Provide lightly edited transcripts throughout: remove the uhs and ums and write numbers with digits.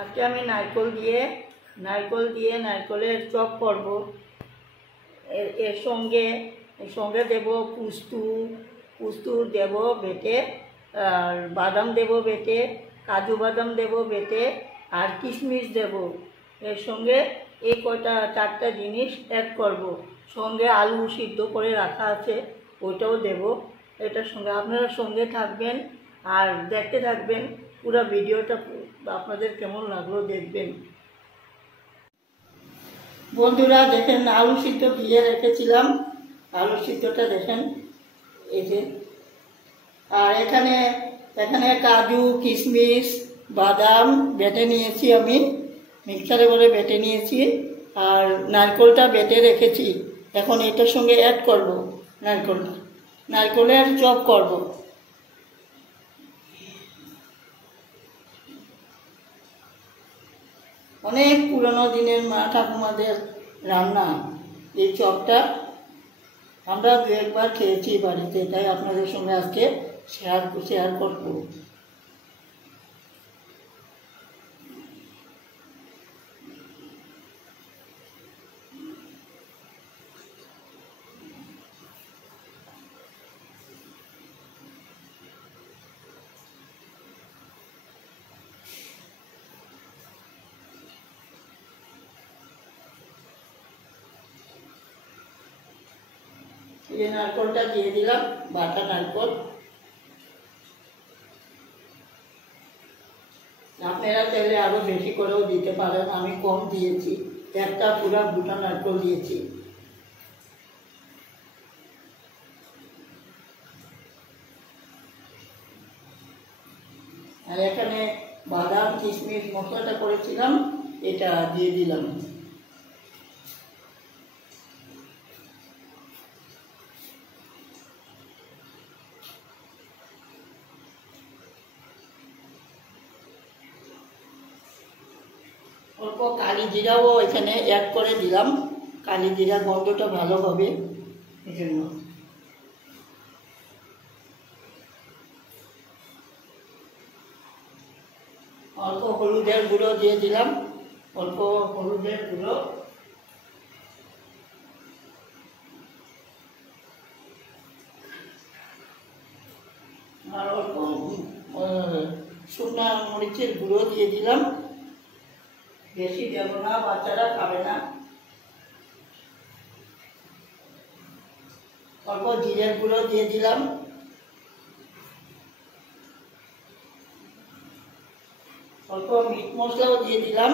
আজকে আমি নারকেল দিয়ে নারকেলের চপ করব। এর সঙ্গে দেব পুস্তু দেব বেটে, আর বাদাম দেব বেটে, কাজু বাদাম দেব বেটে, আর কিশমিশ দেব। এর সঙ্গে এই কটা 4টা জিনিস অ্যাড করব। সঙ্গে আলু সিদ্ধ করে রাখা আছে, ওইটাও দেব। এটার সঙ্গে আপনারা সঙ্গে থাকবেন আর দেখতে থাকবেন পুরো ভিডিওটা। আপনাদের কেমন লাগলো দেখবেন। বন্ধুরা দেখেন, আলু সিদ্ধ দিয়ে রেখেছিলাম, আলু সিদ্ধটা দেখেন এই যে। আর এখানে কাজু কিশমিশ বাদাম বেটে নিয়েছি, আমি মিক্সারে করে বেটে নিয়েছি। আর নারকেলটা বেটে রেখেছি, এখন এটার সঙ্গে অ্যাড করব। নারকেলের চপ করব। অনেক পুরনো দিনের মা ঠাকুমাদের রান্না এই চপটা। আমরা 2-1 বার খেয়েছি বাড়িতে, তাই আপনাদের সঙ্গে আজকে শেয়ার করব। এই নারকেলটা দিয়ে দিলাম, বাটা নারকেল। আপনারা চাইলে আরো বেশি করেও দিতে পারেন, আমি কম দিয়েছি, একটা পুরা গোটা নারকেল দিয়েছি। আর এখানে বাদাম কিশমিশ মশলাটা করেছিলাম, এটা দিয়ে দিলাম। অল্প কালি জিরাও এখানে অ্যাড করে দিলাম, কালি জিরা গন্ধটা ভালো হবে এই জন্য। অল্প হলুদের গুঁড়ো দিয়ে দিলাম, অল্প হলুদের গুঁড়ো। আর অল্প শুকনো মরিচের গুঁড়ো দিয়ে দিলাম, বেশি দেবো না, বাচ্চারা খাবে না। অল্প জিরের গুঁড়ো দিয়ে দিলাম, অল্প মিট মশলাও দিয়ে দিলাম,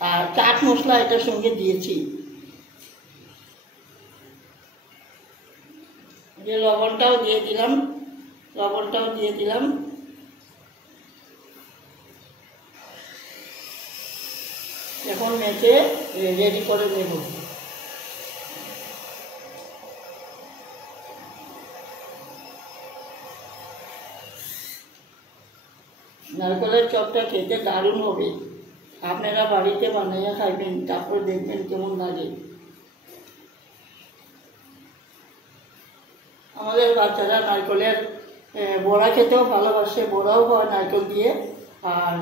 আর চাট মশলা এটার সঙ্গে দিয়েছি। যে লবণটাও দিয়ে দিলাম, এখন মেখে রেডি করে নেব। নারকেলের চপটা খেতে দারুণ হবে, আপনারা বাড়িতে বানাইয়া খাইবেন, তারপর দেখবেন কেমন লাগে। আমাদের বাচ্চারা নারকেলের বড়া খেতেও ভালোবাসে, বড়াও হয় নারকেল দিয়ে, আর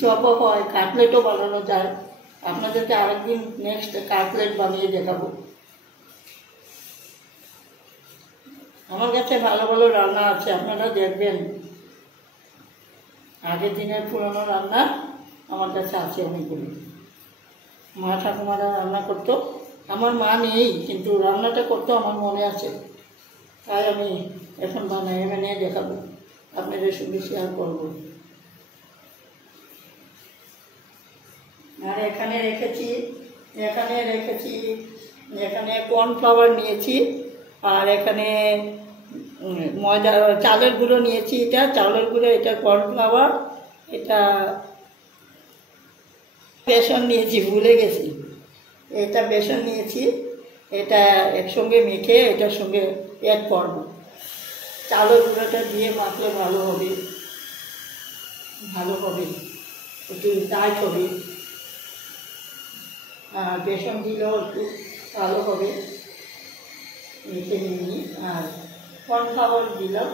চপও হয়, কাটলেটও বানানো যায়। আপনাদেরকে আরেকদিন নেক্সট কাটলেট বানিয়ে দেখাবো। আমার কাছে ভালো ভালো রান্না আছে, আপনারা দেখবেন। আগের দিনের পুরনো রান্না আমার কাছে আছে অনেকগুলো। মা ঠাকুমারা রান্না করতো, আমার মা নেই কিন্তু রান্নাটা করতো আমার মনে আছে, তাই আমি এখন বানিয়ে দেখাবো, আপনাদের সঙ্গে শেয়ার করবো। আর এখানে কর্নফ্লাওয়ার নিয়েছি, আর এখানে ময়দা চালের গুঁড়ো নিয়েছি। এটা চালের গুঁড়ো, এটা কর্নফ্লাওয়ার, এটা বেসন নিয়েছি, ভুলে গেছি। এটা বেসন নিয়েছি, এটা একসঙ্গে মেখে এটার সঙ্গে অ্যাড করব। চালের গুঁড়োটা দিয়ে মাখলে ভালো হবে, একটু টাইট হবে। আর বেসন দিলেও একটু ভালো হবে, মেখে নিই। আর কর্নফ্লাওয়ার দিলাম,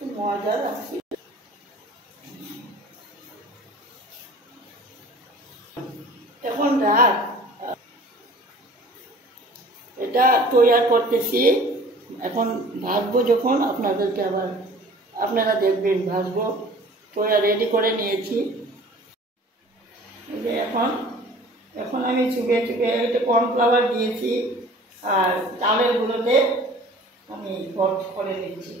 ময়দা রাখছি। এখন রাত এটা তৈরি করতেছি, এখন ভাজবো যখন আপনাদেরকে আবার আপনারা দেখবেন ভাজবো। তৈরি রেডি করে নিয়েছি। এই যে এখন আমি চুপে চুপে এটা কর্নফ্লাওয়ার দিয়েছি আর চালের গুঁড়োতে আমি বরফ করে নিচ্ছি।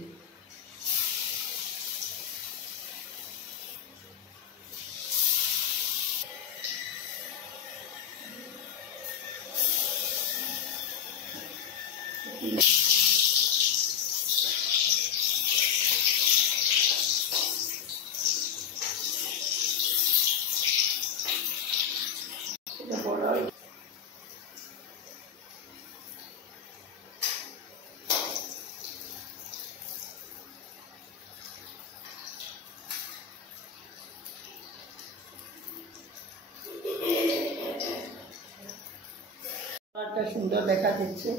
সুন্দর দেখা দিচ্ছে।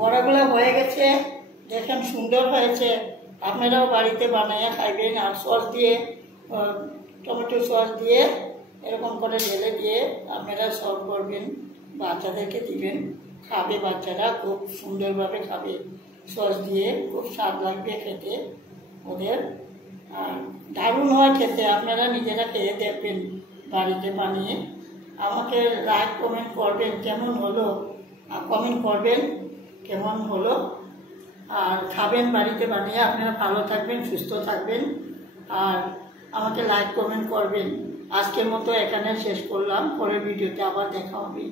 বড়াগুলো হয়ে গেছে, দেখেন সুন্দর হয়েছে। আপনারাও বাড়িতে বানাইয়া খাইবেন। আর সস দিয়ে, টমেটো সস দিয়ে এরকম করে ঢেলে দিয়ে আপনারা সার্ভ করবেন, বাচ্চাদেরকে দিবেন, খাবে বাচ্চারা, খুব সুন্দরভাবে খাবে। সস দিয়ে খুব স্বাদ লাগবে খেতে ওদের, আর দারুণ হয় খেতে। আপনারা নিজেরা খেয়ে দেখবেন বাড়িতে বানিয়ে। আমাকে লাইক কমেন্ট করবেন কেমন হলো, কমেন্ট করবেন কেমন হলো, আর খাবেন বাড়িতে বানিয়ে। আপনারা ভালো থাকবেন, সুস্থ থাকবেন, আর আমাকে লাইক কমেন্ট করবেন। আজকের মতো এখানে শেষ করলাম, পরের ভিডিওতে আবার দেখা হবে।